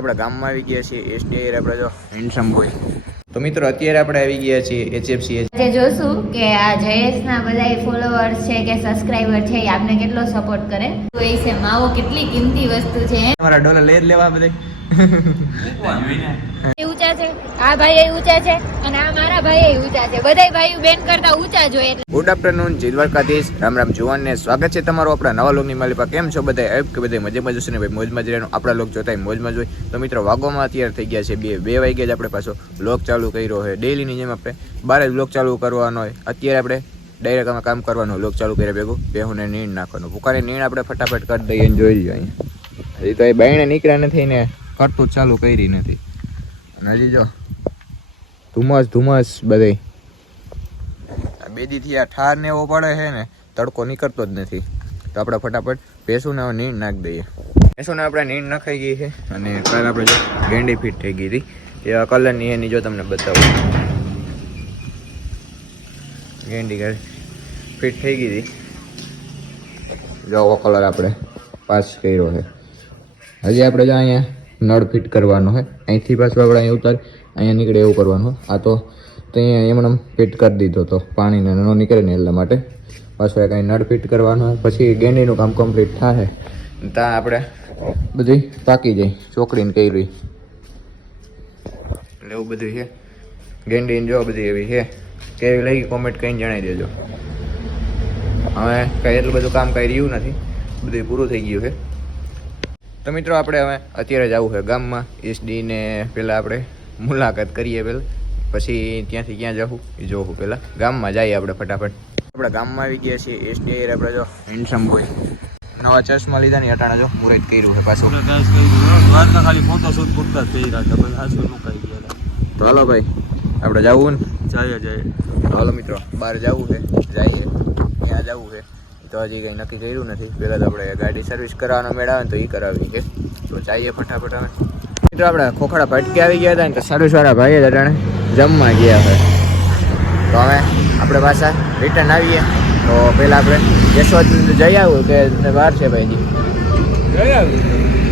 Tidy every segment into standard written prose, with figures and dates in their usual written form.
આપણા ગામમાં આવી ગયા છીએ એસડીઆઈ આપણે જો હેન્ડસમ બોય. તો મિત્રો અત્યારે આપણે આવી ગયા છીએ એચએફસી. આજે જોશું કે આ જયેશના બધા ફોલોઅર્સ છે કે સબસ્ક્રાઇબર છે એ આપને કેટલો સપોર્ટ કરે. તો એ છે માવો કેટલી કિંમતી વસ્તુ છે. તમારા ડોલર લઈ લેવા બધા ઊંચા છે, આ ભાઈ ઊંચા છે અને આ મારા ભાઈ ઊંચા છે. બધાય ભાઈઓ બેન કરતા ઊંચા જોઈએ. ગુડ આફ્ટરનૂન, જય દ્વારકાધીશ, રામ રામ જુવાન ને સ્વાગત છે તમારું આપણા નવા લોગની માલિપા. કેમ છો બધા? આપ કે બધા મજામાં જશે ને ભાઈ? મોજમાં જ રહેવાનું. આપણા લોક જોતા મોજમાં જ હોય. તો મિત્રો વાગોમાં અત્યારે થઈ ગયા છે બે વાગ્યા જ આપણે પાછો લોક ચાલુ કર્યો છે. ડેઈલીની જેમ આપણે 12 જ લોક ચાલુ કરવાનો હોય. અત્યારે આપણે ડાયરેક્ટ અમે કામ કરવાનું લોક ચાલુ કર્યા ભેગું બેહુને નીણ નાખવાનું. ભૂકાની નીણ આપણે ફટાફટ કરી દઈએ ને જોઈ લઈએ. અહીંયા હજી તો એ બાયણે નીકળ્યા નથી ને કરતું ચાલુ કરી નથી. અને હજી જો ધુમ્મસ બધે બે દીથી આ ઠાર ને એવો પડે છે ને તડકો નીકળતો જ નથી. તો આપણે ફટાફટ ભેંસુને નીણ નાખી દઈએ. ભેંસુને આપણે નીણ નખાઈ ગઈ છે અને કાલે આપણે જો ગેંડી ફિટ થઈ ગઈ હતી એ કલરની એની જો તમને બતાવું. ગેંડી ફિટ થઈ ગઈ હતી જો કલર આપણે પાસ કર્યો છે. હજી આપણે જો અહીંયા નળ ફિટ કરવાનો છે. અહીંથી પાછું આપણે અહીંયા ઉતાર અહીંયા નીકળે એવું કરવાનું. આ તો ત્યાં એમને ફિટ કરી દીધો તો પાણીને ન નીકળે ને એટલા માટે પાછું કાંઈ નળ ફિટ કરવાનો. પછી ગેંડીનું કામ કમ્પ્લીટ થાય ત્યાં આપણે બધી પાકી જાય ચોકડીને કર્યું એટલે એવું બધું છે. ગેંડીને જો બધી એવી છે કેવી લઈ કોમેન્ટ કરીને જણાવી દેજો. હવે કંઈ એટલું બધું કામ કંઈ રહ્યું નથી, બધું પૂરું થઈ ગયું છે. તો મિત્રો આપણે હવે અત્યારે જ આવવું છે ગામમાં. એસડીને પહેલાં આપણે મુલાકાત કરીએ પહેલાં, પછી ત્યાંથી ક્યાં જવું એ જોવું. પહેલાં ગામમાં જઈએ આપણે ફટાફટ. આપણે ગામમાં આવી ગયા છીએ એસડીઆઈ આપણે જો હેન્ડસમ બોય. નવા ચશ્મા લીધા ને અટાણા જો મુરત કર્યું છે પાછું. ખાલી ફોટો શૂટ પૂરતા થઈ રહ્યા ભાઈ, હાસુ મુકાઈ ગયા. તો હાલો ભાઈ આપણે જવું ને જાય તો હાલો મિત્રો બહાર જવું છે, જઈએ ત્યાં જવું છે. તો હજી કંઈ નક્કી કર્યું નથી. પહેલાં તો આપણે ગાડી સર્વિસ કરાવવાનો મેળ આવે ને તો એ કરાવી છે. તો જઈએ ફટાફટ. અમે મિત્રો આપણે ખોખડા ભટકી આવી ગયા હતા ને તો સર્વિસવાળા ભાઈ જ અટાણે જમવા ગયા હોય. તો હવે આપણે પાછા રિટર્ન આવીએ. તો પહેલાં આપણે કેશોદ જઈ આવું કે બહાર છે ભાઈજી?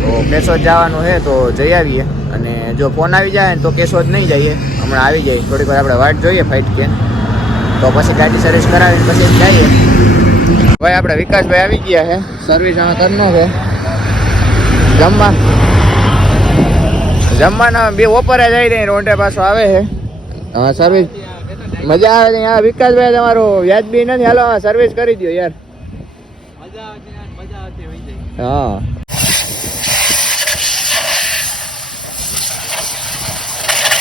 તો કેશોદ જવાનું છે તો જઈ આવીએ. અને જો ફોન આવી જાય ને તો કેશોદ નહીં જઈએ, હમણાં આવી જાય. થોડીક વાર આપણે વાટ જોઈએ ફાઇટ કે તો પછી ગાડી સર્વિસ કરાવીને પછી જઈએ. ભાઈ આપણે વિકાસભાઈ આવી ગયા છે. સર્વિસ આમાં કરનો છે. જમવાના બે બપોરે જાય ને રોંઢે પાછો આવે છે. હા સર્વિસ મજા આવે છે. હા વિકાસભાઈ તમારો વ્યાજબી નથી. હાલો સર્વિસ કરી દો યાર. હા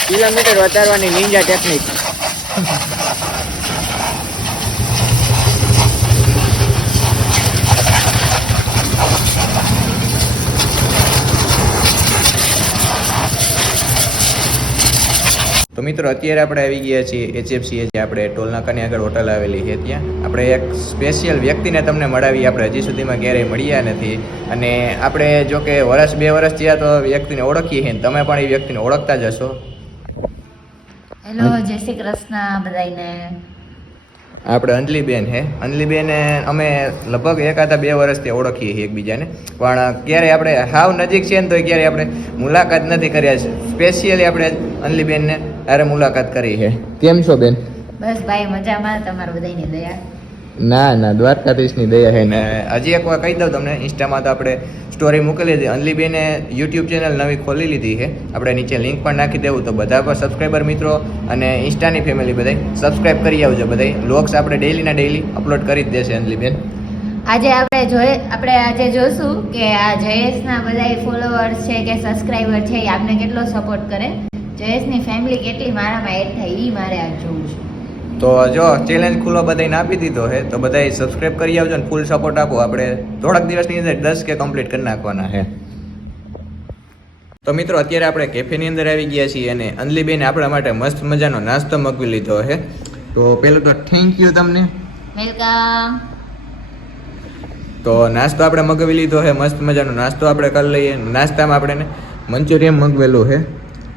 કિલોમીટર વધારવાની નિંજા ટેકનિક. તો મિત્રો અત્યારે આપણે આવી ગયા છીએ એચએફસી. આપણે ટોલ નાકાની આગળ હોટલ આવેલી છે. ત્યાં આપણે એક સ્પેશિયલ વ્યક્તિને તમને મળાવી. આપણે હજી સુધીમાં ક્યારેય મળ્યા નથી. અને આપણે જો કે વર્ષ 2 વર્ષ થયા તો વ્યક્તિને ઓળખીએ છીએ. તમે પણ એ વ્યક્તિને ઓળખતા જ હશો. હેલો, જય શ્રી કૃષ્ણ બધાને. આપણે અંજલીબેન છે. અંજલીબેન અમે લગભગ 1-2 વર્ષથી ઓળખીએ છીએ એકબીજાને, પણ ક્યારેય આપણે હાવ નજીક છે ને તો ક્યારેય આપણે મુલાકાત નથી કર્યા. સ્પેશિયલી આપણે અંજલીબેનને અરે મુલાકાત કરી છે. કેમ છો બેન? બસ ભાઈ મજામાં. તમારું બધાની દયા. ના દ્વારકાધીશની દયા છે ને. હજી એક વાર કહી દઉં તમને, ઇન્સ્ટામાં તો આપણે સ્ટોરી મૂકેલી હતી. અંજલીબેને યુટ્યુબ ચેનલ નવી ખોલી લીધી છે. આપણે નીચે લિંક પણ નાખી દેવું. તો બધા પર સબસ્ક્રાઈબર મિત્રો અને ઇન્સ્ટાની ફેમિલી બધા સબસ્ક્રાઈબ કરી આવજો. બધા વ્લોગ્સ આપણે ડેઈલી અપલોડ કરી જ દેશે અંજલીબેન. આજે આપણે જોશું કે આ જયેશના બધા ફોલોઅર્સ છે કે સબસ્ક્રાઇબર છે એ આપને કેટલો સપોર્ટ કરે. જયેશની ફેમિલી કેટલી મારામાં એડ થાય એ મારે આ જોવું છે. તો જો ચેલેન્જ ખુલ્લો બધાને આપી દીધો છે. તો બધાય સબસ્ક્રાઈબ કરી આવજો ને ફૂલ સપોર્ટ આપો. આપણે થોડાક દિવસની અંદર 10K કમ્પ્લીટ કરી નાખવાના છે. તો મિત્રો અત્યારે આપણે કેફેની અંદર આવી ગયા છીએ અને અંજલીબેને આપણા માટે મસ્ત મજાનો નાસ્તો મગવી લીધો છે. તો પહેલું તો થેન્ક યુ તમને. વેલકમ. તો નાસ્તો આપણે મગવી લીધો છે. મસ્ત મજાનો નાસ્તો આપણે કરી લઈએ. નાસ્તામાં આપણે મંચુરિયન મગવેલું છે.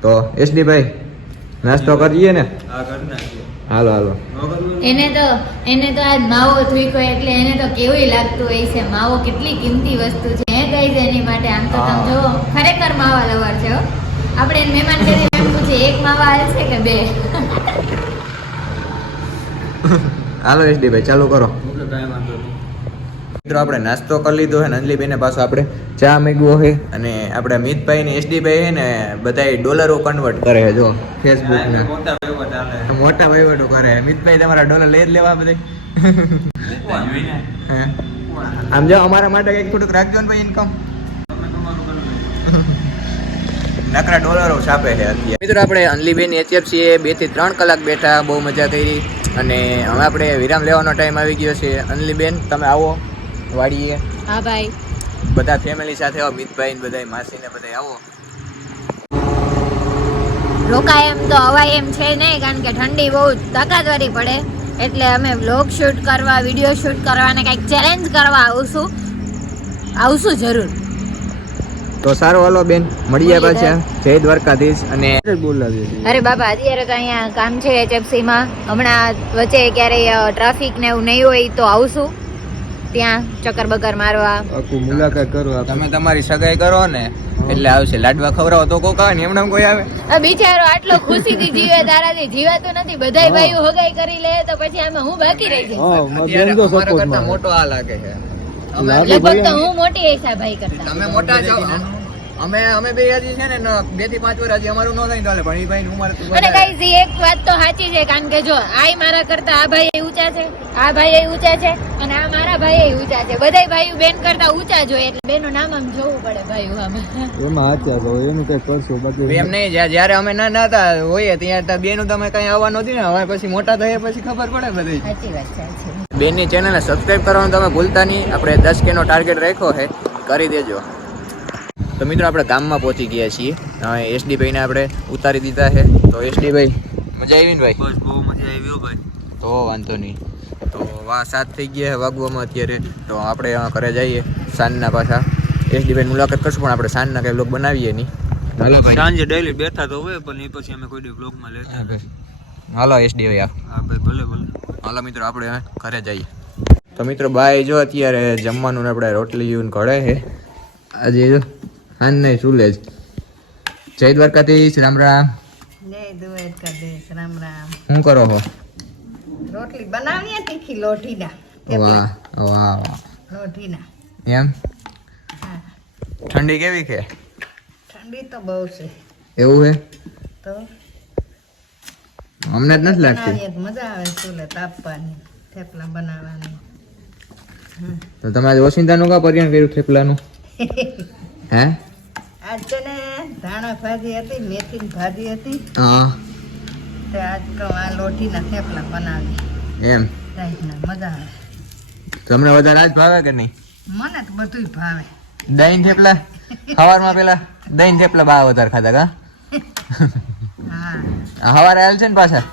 તો એસડી ભાઈ નાસ્તો કરીએ ને? હાલો એને તો આજ માવો થૂક્યો એટલે એને તો કેવું લાગતું હોય છે. માવો કેટલી કિંમતી વસ્તુ છે. સરપ્રાઈઝ એની માટે. આમ તો તમે જો ખરેખર માવા લવર છે હો. આપણે એને મહેમાન કરીને એમ પૂછીએ એક માવા હાલશે કે બે? હાલો SD ભાઈ ચાલુ કરો. ઓકે કાંઈ વાંધો નહીં. મિત્રો આપણે નાસ્તો કરી લીધો છે ને અંજલીબેને પાછો આપણે ચા મેગવો છે અને આપણે મિતભાઈ ને SD ભાઈ છે ને બધાય ડોલરો કન્વર્ટ કરે છે જો ફેસબુક ના મોટા વહીવટ હાલે. મોટા વહીવટો કરે છે. મિતભાઈ તમારા ડોલર લઈ જ લેવા બધે. જોઈને હે આમ જો અમારા માટે કંઈક થોડુંક રાખજો ને ભાઈ ઇન્કમ. તમે તમારું કરી લો. નકરા ડોલરો છાપે છે અત્યારે. મિત્રો આપણે અંજલીબેન HFC 2 થી 3 કલાક બેઠા, બહુ મજા કરી અને હવે આપણે વિરામ લેવાનો ટાઈમ આવી ગયો છે. અંજલીબેન તમે આવો વાડીએ. હા ભાઈ. બધા ફેમિલી સાથે આવો, મિતભાઈ ને બધા માસી ને બધા આવો. રોકાય એમ તો હવાય એમ છે નહીં, કારણ કે ઠંડી બહુ તાકાતવારી પડે એટલે અમે વ્લોગ શૂટ કરવા, વિડીયો શૂટ કરવા અને કંઈક ચેલેન્જ કરવા આવશું જરૂર. તો સારું હાલો બેન, મળીએ પાછા. જય દ્વારકાધીશ. અને અરે બાપા અત્યારે તો અહીંયા કામ છે HFC માં. હમણાં વચ્ચે ક્યારેય ટ્રાફિક ને એવું નહીં હોય તો આવશું ત્યાં ચક્કર બકર મારવા. આખું મુલાકાત કરો. તમે તમારી સગાઈ કરો ને એટલે આવશે. લાડવા ખવડાવો તો કોક આવે ને, એમણે કોઈ આવે? બિચારો આટલો ખુશીથી જીવે, તારાથી જીવાતું નથી. બધાય ભાઈઓ હગાઈ કરી લે તો પછી આમાં હું બાકી રહી જઈશ. અત્યારે અમારા કરતા મોટો આ લાગે છે. લગભગ તો હું મોટી હૈસા ભાઈ કરતા. તમે મોટા છો. અમે બે હજી છે ને 2 થી 5 વર્ષ હજી અમારું ન થાય ચાલે, પણ એ ભાઈ ઉંમર અને ગાઈઝ એક વાત તો સાચી છે, કારણ કે જો આય મારા કરતા આ ભાઈ ઊંચા છે, આ ભાઈ ઊંચા છે અને આ મારા ભાઈ ઊંચા છે. બધાય ભાઈઓ બેન કરતા ઊંચા જોઈએ એટલે બેનું નામ આમ જોવું પડે ભાઈઓ આમ. એમાં હાચા છો એનું કઈ કરશો બાકી એમ નહીં. જ્યારે અમે નાના હતા હોઈએ ત્યાં બેનું તમે કઈ આવવા નહોતી ને, હવે પછી મોટા થયા પછી ખબર પડે બધી. સાચી વાત છે. બેનની ચેનલને સબસ્ક્રાઇબ કરવાનું તમે ભૂલતા નહીં. આપણે 10K નો ટાર્ગેટ રાખ્યો છે, કરી દેજો. તો મિત્રો આપણે ગામમાં પહોંચી ગયા છીએ. હવે SD ભાઈને આપણે ઉતારી દીધા છે. તો SD ભાઈ મજા આવી ને ભાઈ? બસ બહુ મજા આવી ભાઈ. તો વાંધો નહીં. તો 7 થઈ ગયા છે વાગવામાં અત્યારે. તો આપણે ઘરે જઈએ સાંજના પાછા. SD ભાઈ મુલાકાત કરશું, પણ આપણે સાંજના કઈ બ્લોગ બનાવીએ નહીં. હાલો ભાઈ, સાંજે ડેલી બેઠા તો હોય પણ એ પછી અમે કોઈ દી વ્લોગમાં લેતા. હાલો SD ભાઈ હા ભાઈ ભલે ભલે. હાલો મિત્રો આપણે હવે ઘરે જઈએ. તો મિત્રો બાય જો અત્યારે જમવાનું આપણે રોટલી ઘડે છે આજે જો હાન નહીં સુલે જ. જય દ્વારકાધીશ. રામ રામ. જય દ્વારકાધીશ. રામ રામ. શું કરો છો? રોટલી બનાવીએ તીખી લોઢીના. વાહ વાહ વાહ. લોઢીના. એમ હા. ઠંડી કેવી છે? ઠંડી તો બહુ છે. એવું છે? તો અમને જ નથી લાગતી. બનાવીએ તો મજા આવે ચૂલે તાપવાની, થેપલા બનાવવાની. તો તમે આજ ઓસિંતાનું કા પરિયાણ કર્યું થેપલાનું? હે આજ છે ને ધાણા ભાજી હતી, મેથીની ભાજી હતી, હા તે આજ તો આ લોઢીના થેપલા બનાવી. એમ રાઈતના મજા આવે. તમને વધારે આજ ભાવે કે નહીં? મને તો બધુંય ભાવે. દહીં થેપલા સવારમાં પેલા દહીં થેપલા બા વધારે ખાધા કા? હા. સવારે આવેલ છે ને પાછા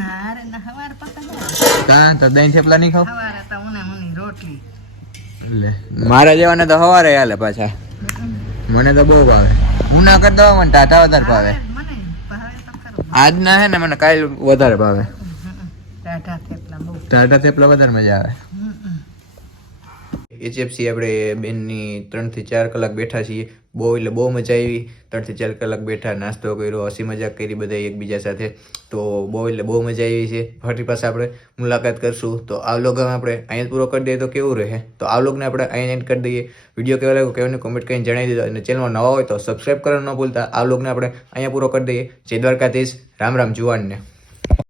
ના રે ના હવાર પકડ કા? તો દહીં થેપલા નહીં ખાવ? હવારે તો ઉની રોટલી. એટલે મારા જેવાને તો સવારે હાલે પાછા. મને તો બહુ ભાવે. હું ના કરતો મને ટાટા વધારે ભાવે. મને ભાવે તો ખરું. આજના હે ને મને કાલ વધારે ભાવે. ટાઢા થેપલા બહુ. ટાટા થેપલા વધારે મજા આવે. હમ. HFC આપણે બેનની 3 થી 4 કલાક બેઠા છીએ. બહુ એટલે બહુ મજા આવી. 3 થી 4 કલાક બેઠા, નાસ્તો કર્યો, હસી મજાક કરી બધા એકબીજા સાથે. તો બહુ એટલે બહુ મજા આવી છે. ફરી પાછા આપણે મુલાકાત કરશું. તો આ વ્લોગ આપણે અહીંયા પૂરો કરી દઈએ તો કેવું રહે? તો આ વ્લોગને આપણે અહીંયા એન્ડ કરી દઈએ. વિડીયો કેવો લાગ્યો કેવું કોમેન્ટ કરીને જણાવી દીધો. અને ચેનલમાં નવા હોય તો સબસ્ક્રાઈબ કરવાનું ન ભૂલતા. આ વ્લોગને આપણે અહીંયા પૂરો કરી દઈએ. જય દ્વારકાધીશ. રામ રામ જુવાનને.